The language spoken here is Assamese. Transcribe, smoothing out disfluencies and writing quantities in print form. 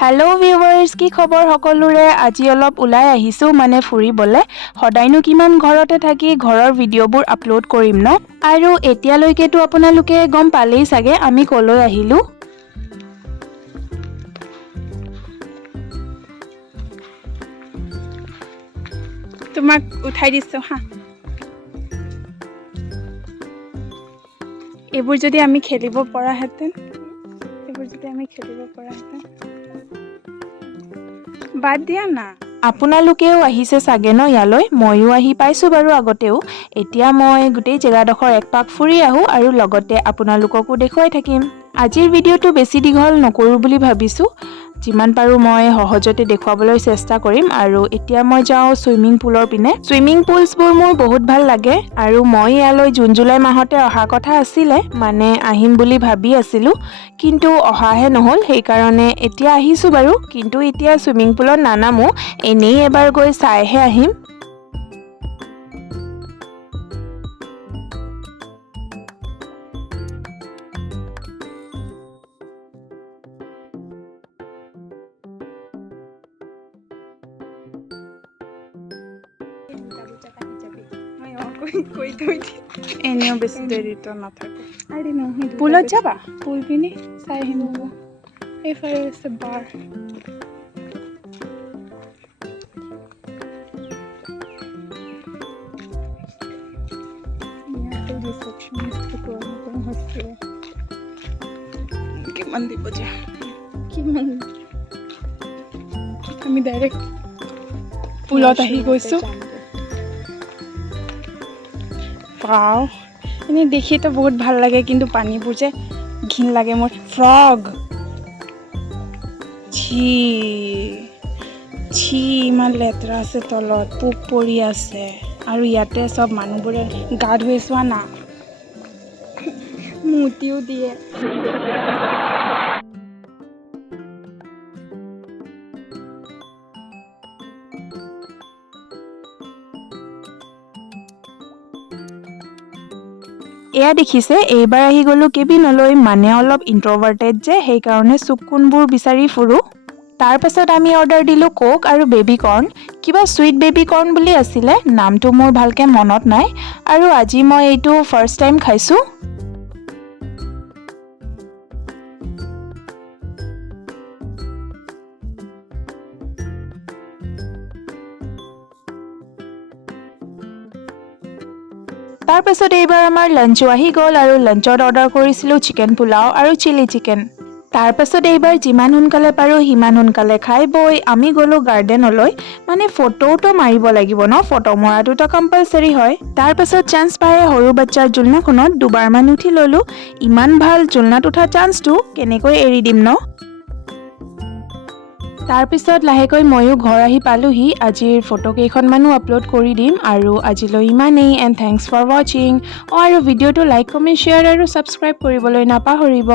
हेलो ভিউৱাৰ্ছ কি খবৰ সকলোৰে আজি অলপ উলাই আহিছো মানে ফুৰিবলে সদায়নো কিমান ঘৰতে থাকি ঘৰৰ ভিডিঅ'বোৰ আপলোড কৰিম ন আৰু এতিয়ালৈকেটো আপোনালোকে গম পালেই সাগে আমি কলৈ আহিলো তোমাক উঠাই দিছো হা এবোৰ যদি আমি খেলিব পৰা হেতেন বাদ দিয়া না আপোনালোকেও আহিছে সাগে ন ইয়ালৈ ময়ো আহি পাইছো বাৰু আগতেও এতিয়া মই গুটেই জেগাডখৰ এক পাক ফুৰি আহো আৰু লগতে আপোনালোককো দেখুৱাই থাকিম আজিৰ ভিডিঅ'টো বেছি দীঘল নকৰো বুলি ভাবিছো যিমান পাৰো মই সহজতে দেখুৱাবলৈ চেষ্টা কৰিম আৰু এতিয়া মই যাও সুইমিং পুলৰ পিনে সুইমিং পুলছবোৰ মোৰ বহুত ভাল লাগে আৰু মই ইয়ালৈ জুন জুলাই মাহতে অহা কথা আছিল মানে আহিম বুলি ভাবি আছিলো কিন্তু অহাহে নহল সেই কাৰণে এতিয়া আহিছো বাৰু কিন্তু এতিয়া সুইমিং পুলত নানামো এনেই এবাৰ গৈ চাইহে আহিম এনেও বেছি দেৰিটো নাথাকে আৰে নহয় পুলত যাবা পুল পিনে চাই আহিম এইফালে আছে বাৰ কিমান দিব যে কিমান আমি ডাইৰেক্ট পুলত আহি গৈছো वाव इन्हें देखिए तो बहुत ভাল লাগে কিন্তু পানীবোৰ যে ঘিন লাগে মোৰ ফ্ৰগ ছি ছি ইমান লেতেৰা আছে তলত পোক পৰি আছে আৰু ইয়াতে সব মানুহবোৰে গা ধুই চোৱা না মুতিও দিয়ে এয়া দেখিছে এইবাৰ আহি গলো কেবিনলৈ মানে অলপ ইন্ট্ৰোভাৰ্টেড যে সেই কাৰণে সুকুনবোৰ বিচাৰি ফুৰো তাৰ পাছত আমি অৰ্ডাৰ দিলো কোক আৰু বেবি কৰ্ন কিবা সুইট বেবি কৰ্ন বুলি আছিল নামটো মোৰ ভালকে মনত নাই আৰু আজি মই এইটো ফাৰ্স্ট টাইম খাইছো তাৰ পাছত এইবাৰ আমাৰ লাঞ্চ আহি গল আৰু লাঞ্চত অৰ্ডাৰ কৰিছিলো চিকেন পোলাও আৰু চিলি চিকেন তাৰ পাছত এইবাৰ যিমান সোনকালে পাৰো হিমান সোনকালে খাই বই আমি গলো গাৰ্ডেনলৈ মানে ফটোটো মাৰিব লাগিব ন ফটো মৰাটোটো কম্পালসৰি হয় তাৰ পাছত চান্স পায় সৰু বাচ্চাৰ জুলনাখনত দুবাৰমান উঠি ললো ইমান ভাল জুলনাত উঠা চান্সটো কেনেকৈ এৰি দিম ন তাৰ পিছত লাহেকৈ ময়ো ঘৰ আহি পালোহি আজিৰ ফটো কেইখনমানো আপলোড কৰি দিম আৰু আজিলৈ ইমানেই এণ্ড থ্যাঙ্কস ফৰ ওয়াচিং আৰু ভিডিঅ'টো লাইক কমেন্ট শ্বেয়াৰ আৰু সাবস্ক্ৰাইব কৰিবলৈ নাপাহৰিব